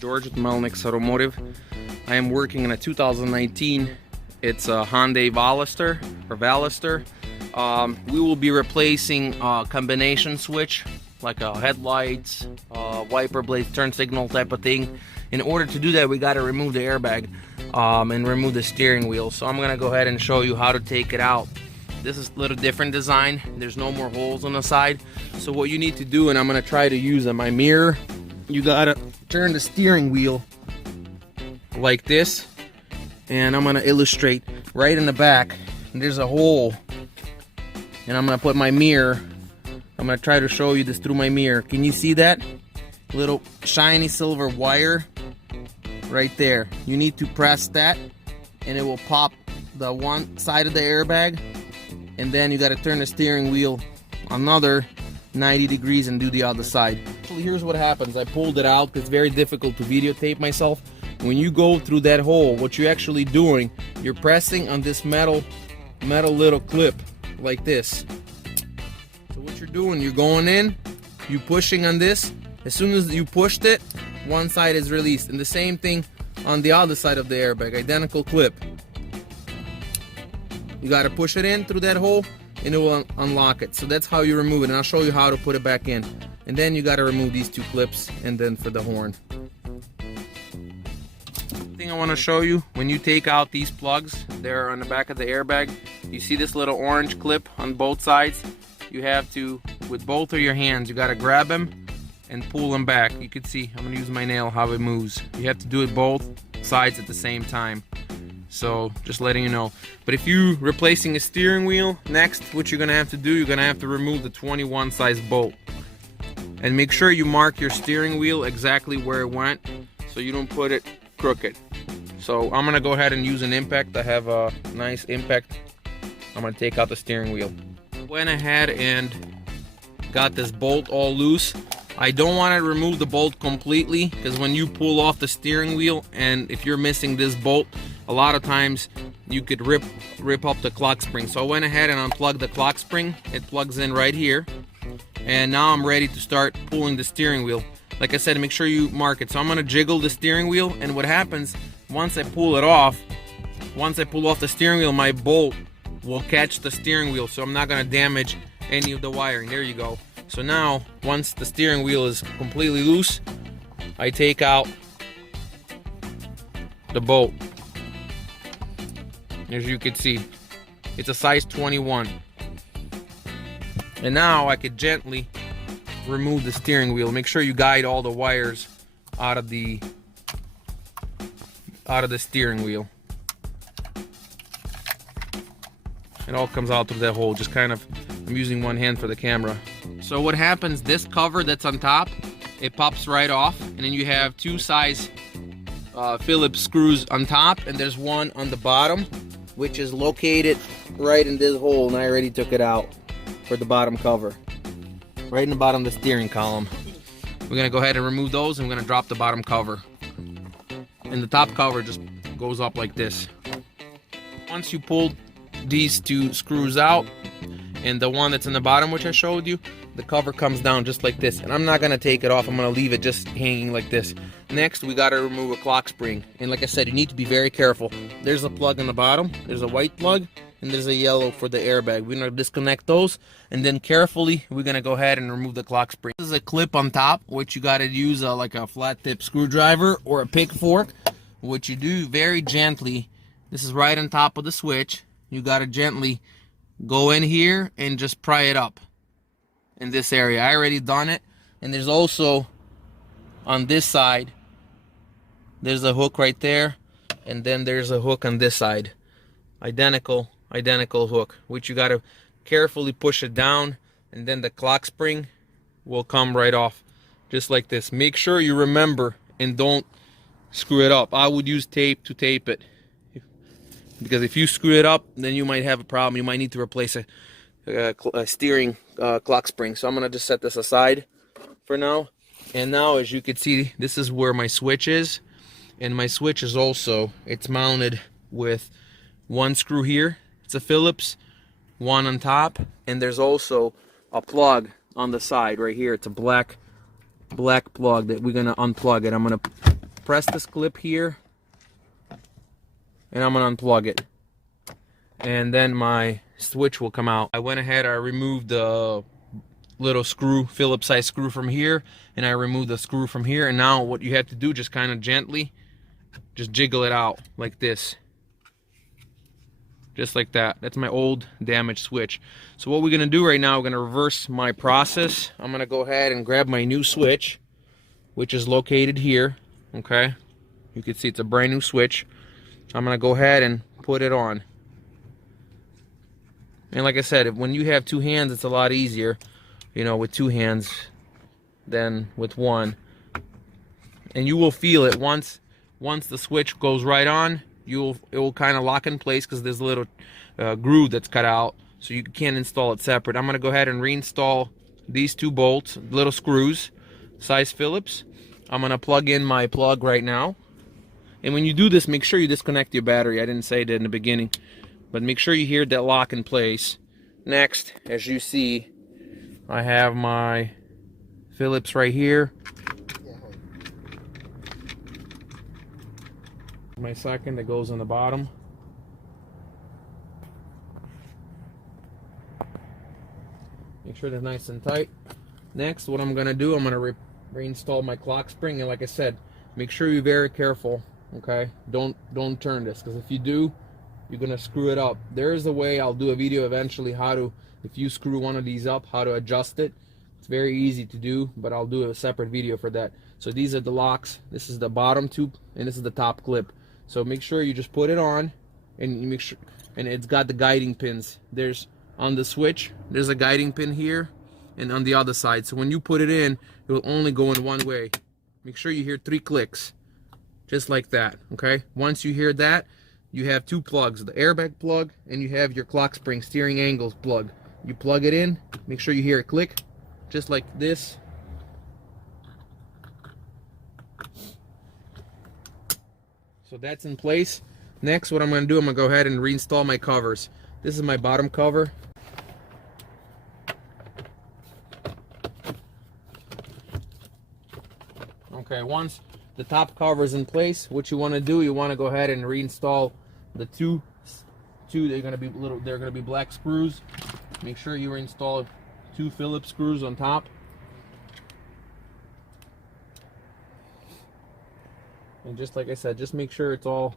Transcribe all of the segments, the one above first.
George with Melnick's Automotive. I am working in a 2019, it's a Hyundai Veloster or Veloster. We will be replacing a combination switch, like a headlights, wiper blades, turn signal type of thing. In order to do that, we got to remove the airbag and remove the steering wheel. So I'm going to go ahead and show you how to take it out. This is a little different design. There's no more holes on the side. So what you need to do, and I'm going to try to use my mirror, you got to turn the steering wheel like this. And I'm going to illustrate right in the back. There's a hole. And I'm going to put my mirror. I'm going to try to show you this through my mirror. Can you see that? Little shiny silver wire right there. You need to press that and it will pop the one side of the airbag, and then you got to turn the steering wheel another 90 degrees and do the other side. So here's what happens. I pulled it out because it's very difficult to videotape myself. When you go through that hole, what you're actually doing, you're pressing on this metal little clip like this. So what you're doing, you're going in, you're pushing on this. As soon as you pushed it, one side is released, and the same thing on the other side of the airbag, identical clip. You got to push it in through that hole and it will unlock it. So that's how you remove it, and I'll show you how to put it back in. And then you got to remove these two clips, and then for the horn. Thing I want to show you, when you take out these plugs, they're on the back of the airbag. You see this little orange clip on both sides? You have to, with both of your hands, you got to grab them and pull them back. You can see, I'm gonna use my nail how it moves. You have to do it both sides at the same time. So just letting you know. But if you're replacing a steering wheel, next what you're gonna have to do, you're gonna have to remove the 21 size bolt. And make sure you mark your steering wheel exactly where it went so you don't put it crooked. So I'm gonna go ahead and use an impact. I have a nice impact. I'm gonna take out the steering wheel. Went ahead and got this bolt all loose. I don't want to remove the bolt completely, because when you pull off the steering wheel, and if you're missing this bolt, a lot of times you could rip up the clock spring. So I went ahead and unplugged the clock spring. It plugs in right here, and now I'm ready to start pulling the steering wheel. Like I said, make sure you mark it. So I'm going to jiggle the steering wheel, and what happens once I pull it off, once I pull off the steering wheel, my bolt will catch the steering wheel, so I'm not going to damage any of the wiring. There you go. So now, once the steering wheel is completely loose, I take out the bolt. As you can see, it's a size 21. And now I could gently remove the steering wheel. Make sure you guide all the wires out of the steering wheel. It all comes out through that hole. Just kind of, I'm using one hand for the camera. So what happens, this cover that's on top, it pops right off, and then you have two size Phillips screws on top, and there's one on the bottom, which is located right in this hole, and I already took it out for the bottom cover. Right in the bottom of the steering column. We're gonna go ahead and remove those, and we're gonna drop the bottom cover. And the top cover just goes up like this. Once you pull these two screws out, and the one that's in the bottom, which I showed you, the cover comes down just like this. And I'm not gonna take it off, I'm gonna leave it just hanging like this. Next, we gotta remove a clock spring. And like I said, you need to be very careful. There's a plug on the bottom, there's a white plug, and there's a yellow for the airbag. We're gonna disconnect those, and then carefully, we're gonna go ahead and remove the clock spring. This is a clip on top, which you gotta use like a flat tip screwdriver or a pick fork. What you do very gently, this is right on top of the switch, you gotta gently go in here and just pry it up in this area. I already done it. And there's also on this side, there's a hook right there, and then there's a hook on this side, identical hook, which you got to carefully push it down, and then the clock spring will come right off just like this. Make sure you remember and don't screw it up. I would use tape to tape it, because if you screw it up, then you might have a problem. You might need to replace a steering clock spring. So I'm gonna just set this aside for now. And now, as you can see, this is where my switch is, and my switch is also, it's mounted with one screw here, it's a Phillips, one on top, and there's also a plug on the side right here. It's a black plug that we're gonna unplug it. I'm gonna press this clip here, and I'm gonna unplug it, and then my switch will come out. I went ahead, I removed the little screw, Phillips size screw from here, and I removed the screw from here, and now what you have to do, just kind of gently just jiggle it out like this, just like that. That's my old damaged switch. So what we're gonna do right now, we're gonna reverse my process. I'm gonna go ahead and grab my new switch, which is located here. Okay, you can see it's a brand new switch. I'm gonna go ahead and put it on. And like I said, when you have two hands, it's a lot easier, you know, with two hands than with one. And you will feel it once the switch goes right on. It will kind of lock in place because there's a little groove that's cut out, so you can't install it separate. I'm gonna go ahead and reinstall these two bolts, little screws, size Phillips. I'm gonna plug in my plug right now. And when you do this, make sure you disconnect your battery. I didn't say that in the beginning, but make sure you hear that lock in place. Next, as you see, I have my Phillips right here. My second that goes on the bottom. Make sure they're nice and tight. Next, what I'm gonna do, I'm gonna reinstall my clock spring, and like I said, make sure you're very careful. Okay, don't turn this, because if you do, you're gonna screw it up. There is a way, I'll do a video eventually how to, if you screw one of these up, how to adjust it. It's very easy to do, but I'll do a separate video for that. So these are the locks. This is the bottom tube, and this is the top clip. So make sure you just put it on, and you make sure, and it's got the guiding pins. There's on the switch, there's a guiding pin here, and on the other side. So when you put it in, it will only go in one way. Make sure you hear 3 clicks, just like that. Okay. Once you hear that, you have 2 plugs: the airbag plug, and you have your clock spring steering angles plug. You plug it in. Make sure you hear it click, just like this. So that's in place. Next, what I'm going to do, I'm going to go ahead and reinstall my covers. This is my bottom cover. Okay, once the top cover is in place, what you want to do, you want to go ahead and reinstall the two. They're going to be black screws. Make sure you reinstall 2 Phillips screws on top. And just like I said, just make sure it's all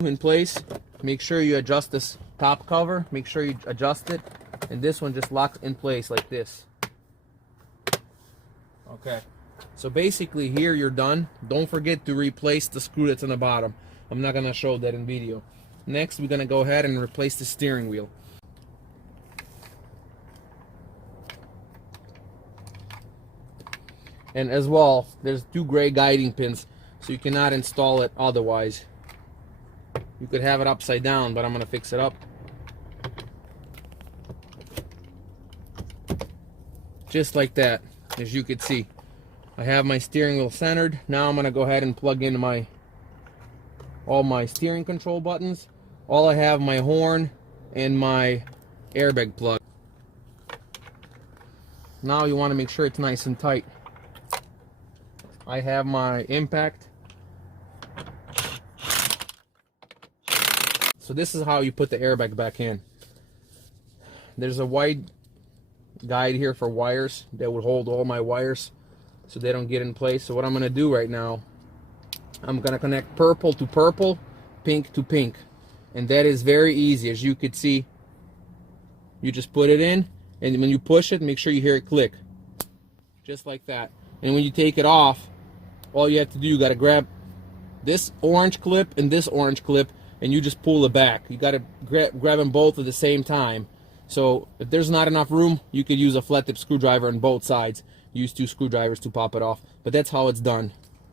in place. Make sure you adjust this top cover. Make sure you adjust it. And this one just locks in place like this. Okay. So basically here you're done. Don't forget to replace the screw that's on the bottom. I'm not going to show that in video. Next, we're going to go ahead and replace the steering wheel. And as well, there's 2 gray guiding pins, so you cannot install it otherwise. You could have it upside down, but I'm going to fix it up. Just like that, as you can see. I have my steering wheel centered. Now I'm going to go ahead and plug in all my steering control buttons. All I have, my horn and my airbag plug. Now you want to make sure it's nice and tight. I have my impact. So this is how you put the airbag back in. There's a wide guide here for wires that would hold all my wires so they don't get in place. So what I'm going to do right now, I'm going to connect purple to purple, pink to pink. And that is very easy. As you could see, you just put it in, and when you push it, make sure you hear it click. Just like that. And when you take it off, all you have to do, you got to grab this orange clip and this orange clip, and you just pull it back. You got to grab them both at the same time. So if there's not enough room, you could use a flat tip screwdriver on both sides. Use 2 screwdrivers to pop it off. But that's how it's done.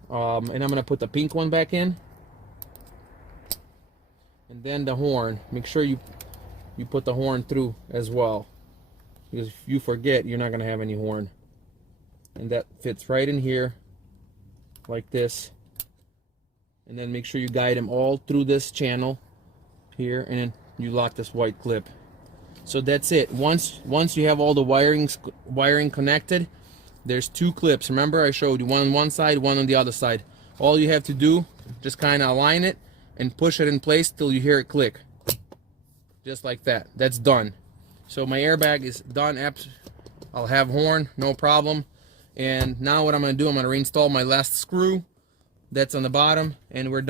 And I'm going to put the pink one back in. And then the horn. Make sure you put the horn through as well. Because if you forget, you're not going to have any horn. And that fits right in here, like this. And then make sure you guide them all through this channel here, and then you lock this white clip. So that's it. Once you have all the wiring connected, There's 2 clips. Remember I showed you one on one side, one on the other side. All you have to do, just kind of align it and push it in place till you hear it click. Just like that. That's done. So my airbag is done. I'll have horn, no problem. And now what I'm going to do, I'm going to reinstall my last screw that's on the bottom, and we're done.